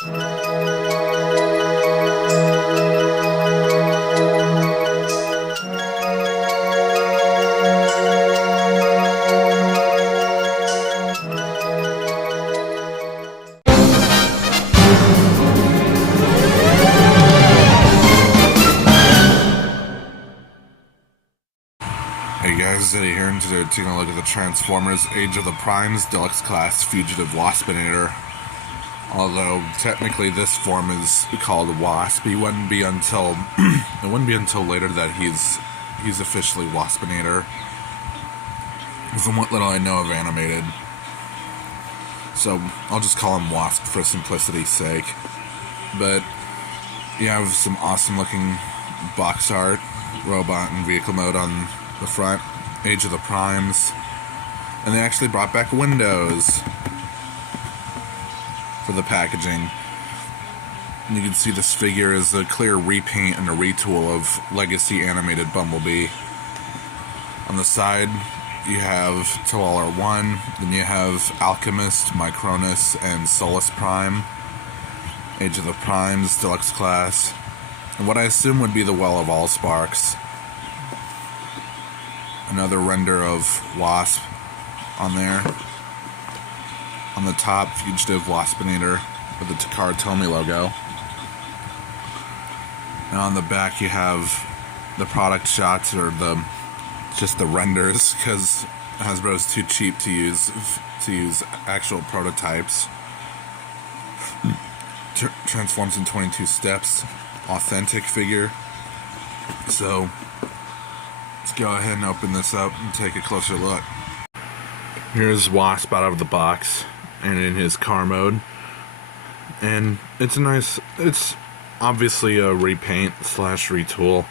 Hey guys, Eddie here, and today we're taking a look at the Transformers Age of the Primes Deluxe Class Fugitive Waspinator. Although technically this form is called Wasp, it wouldn't be until later that he's officially Waspinator. From what little I know of animated, so I'll just call him Wasp for simplicity's sake. But you have some awesome looking box art, robot and vehicle mode on the front, Age of the Primes, and they actually brought back windows for the packaging. And you can see this figure is a clear repaint and a retool of Legacy animated Bumblebee. On the side you have Toaler 1, then you have Alchemist, Micronus, and Solus Prime, Age of the Primes Deluxe Class, and what I assume would be the Well of Allsparks. Another render of Wasp on there. On the top, Fugitive Waspinator with the Takara Tomy logo. And on the back you have the product shots, or just the renders, because Hasbro's too cheap to use actual prototypes. Transforms in 22 steps, authentic figure. So let's go ahead and open this up and take a closer look. Here's Wasp out of the box and in his car mode. And it's obviously a repaint / retool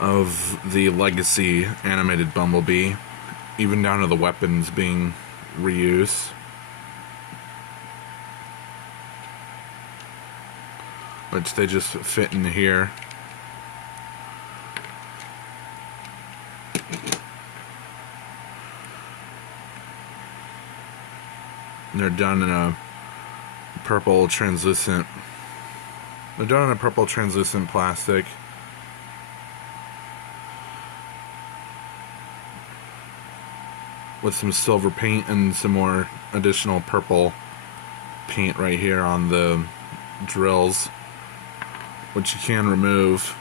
of the Legacy animated Bumblebee, even down to the weapons being reused. Which they just fit in here. They're done in a purple translucent. They're done in a purple translucent plastic. With some silver paint and some more additional purple paint right here on the drills, which you can remove.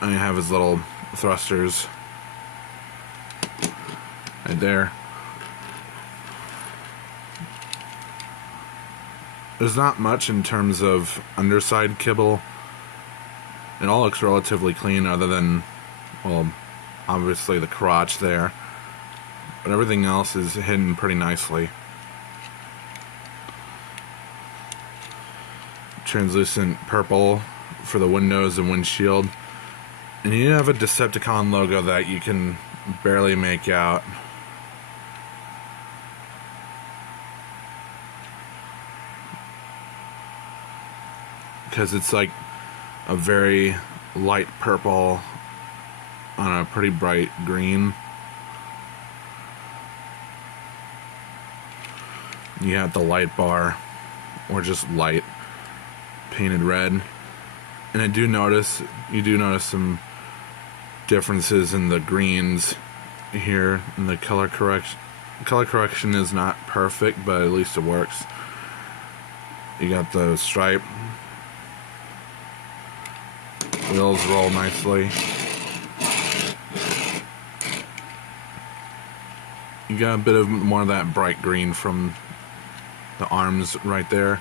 And you have his little thrusters right there. There's not much in terms of underside kibble. It all looks relatively clean, other than, well, obviously the crotch there. But everything else is hidden pretty nicely. Translucent purple for the windows and windshield. And you have a Decepticon logo that you can barely make out. Because it's like a very light purple on a pretty bright green. You have the light bar, or just light, painted red. And you do notice some differences in the greens here, and the color correction. Color correction is not perfect, but at least it works. You got the stripe. Wheels roll nicely. You got a bit of more of that bright green from the arms right there.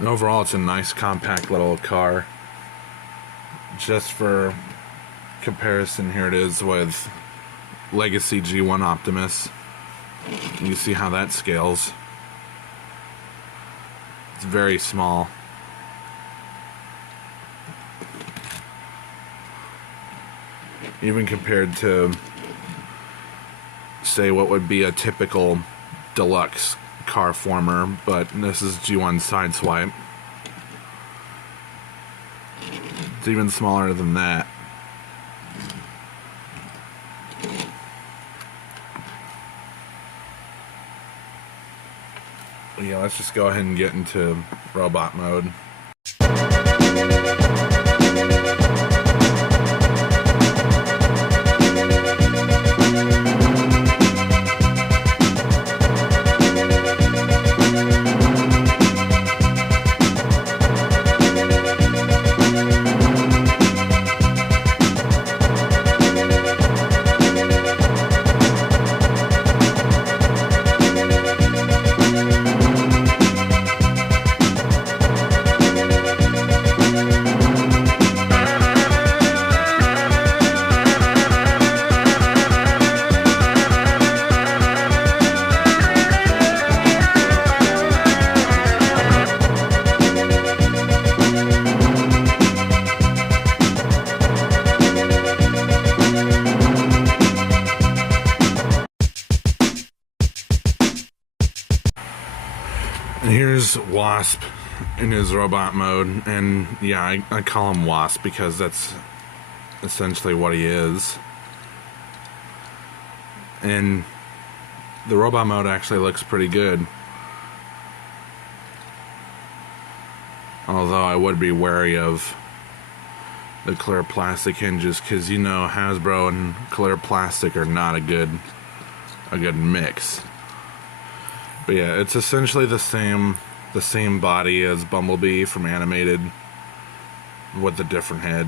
And overall, it's a nice compact little car. Just for comparison, here it is with Legacy G1 Optimus. You can see how that scales. It's very small. Even compared to, say, what would be a typical deluxe car former, but this is G1 Sideswipe. It's even smaller than that. Yeah, let's just go ahead and get into robot mode. And here's Wasp in his robot mode, and yeah, I call him Wasp because that's essentially what he is. And the robot mode actually looks pretty good, although I would be wary of the clear plastic hinges, because you know Hasbro and clear plastic are not a good mix. But yeah, it's essentially the same body as Bumblebee from Animated with a different head.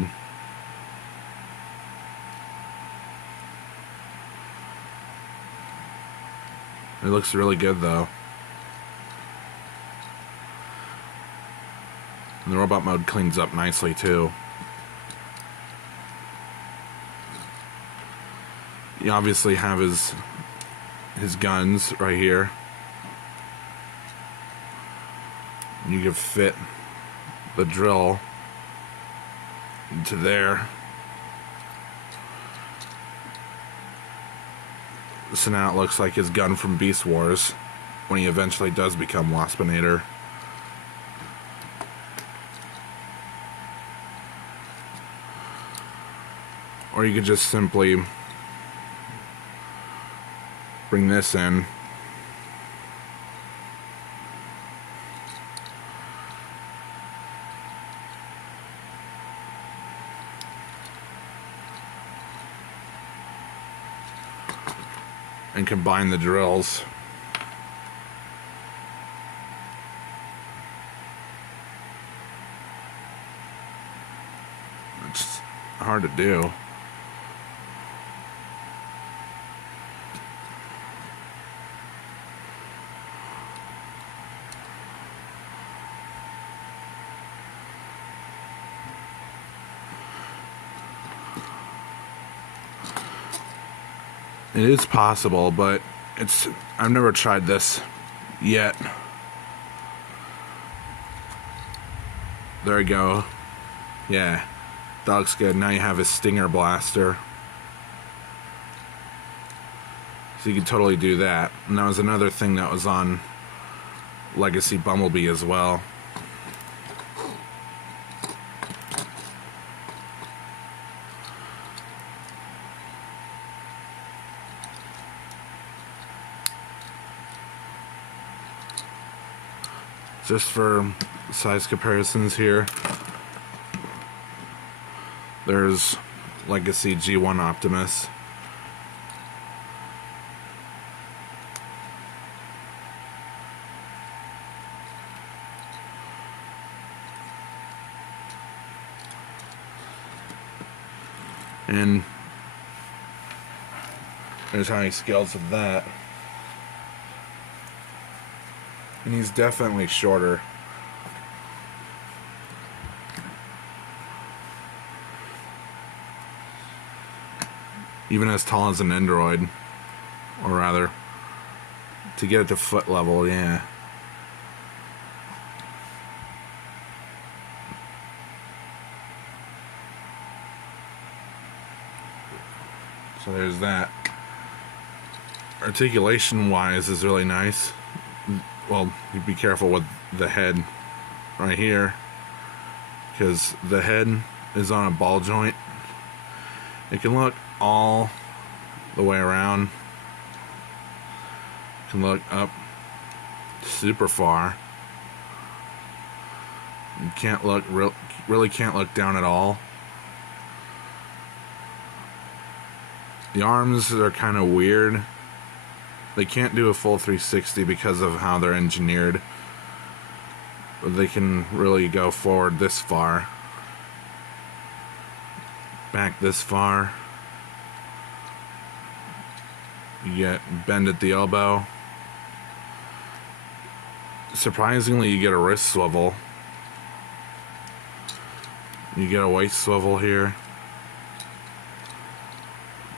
It looks really good though. And the robot mode cleans up nicely too. You obviously have his guns right here. You can fit the drill into there. So now it looks like his gun from Beast Wars when he eventually does become Waspinator. Or you could just simply bring this in. And combine the drills. It's hard to do. It is possible, but I've never tried this yet. There we go. Yeah, that looks good. Now you have his Stinger blaster. So you can totally do that. And that was another thing that was on Legacy Bumblebee as well. Just for size comparisons here, there's Legacy G1 Optimus. And there's how he scales with that. And he's definitely shorter. Even as tall as an android. Or rather, to get it to foot level, yeah. So there's that. Articulation wise is really nice. Well, you be careful with the head right here, because the head is on a ball joint. It can look all the way around. It can look up super far. You can't look, really can't look down at all. The arms are kind of weird. They can't do a full 360 because of how they're engineered. But they can really go forward this far. Back this far. You get bend at the elbow. Surprisingly, you get a wrist swivel. You get a waist swivel here.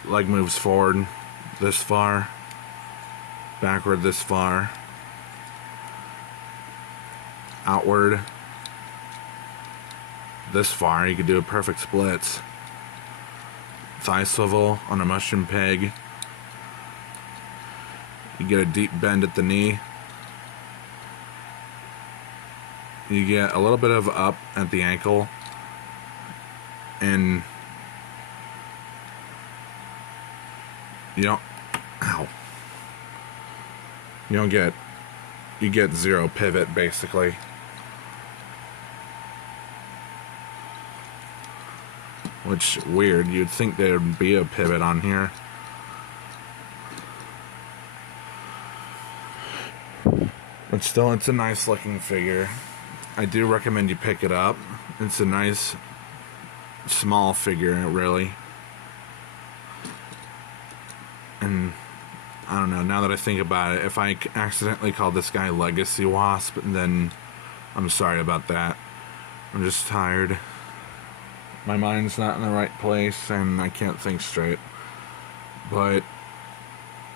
Leg moves forward this far. Backward this far. Outward this far. You could do a perfect splits. Thigh swivel on a mushroom peg. You get a deep bend at the knee. You get a little bit of up at the ankle. And you don't, ow. You don't get, you get zero pivot basically. Which, weird, you'd think there'd be a pivot on here. But still, it's a nice looking figure. I do recommend you pick it up. It's a nice, small figure, really. And, I don't know, now that I think about it, if I accidentally called this guy Legacy Wasp, then I'm sorry about that. I'm just tired. My mind's not in the right place, and I can't think straight. But,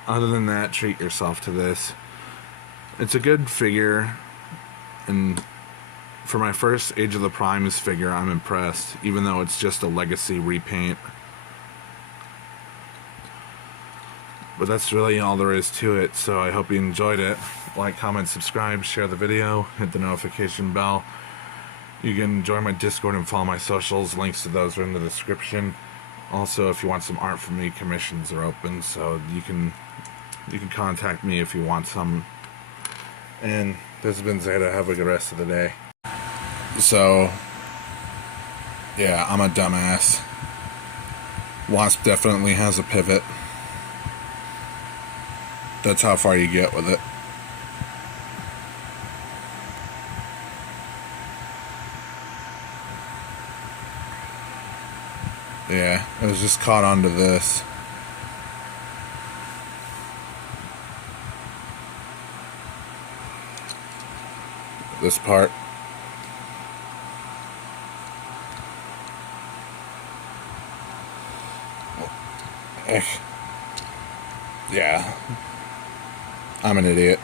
other than that, treat yourself to this. It's a good figure, and for my first Age of the Primes figure, I'm impressed, even though it's just a Legacy repaint. But that's really all there is to it, so I hope you enjoyed it. Like, comment, subscribe, share the video, hit the notification bell. You can join my Discord and follow my socials. Links to those are in the description. Also, if you want some art from me, commissions are open, so you can contact me if you want some. And this has been Zeta. Have a good rest of the day. So, yeah, I'm a dumbass. Wasp definitely has a pivot. That's how far you get with it. Yeah, it was just caught onto this. This part. Yeah. I'm an idiot.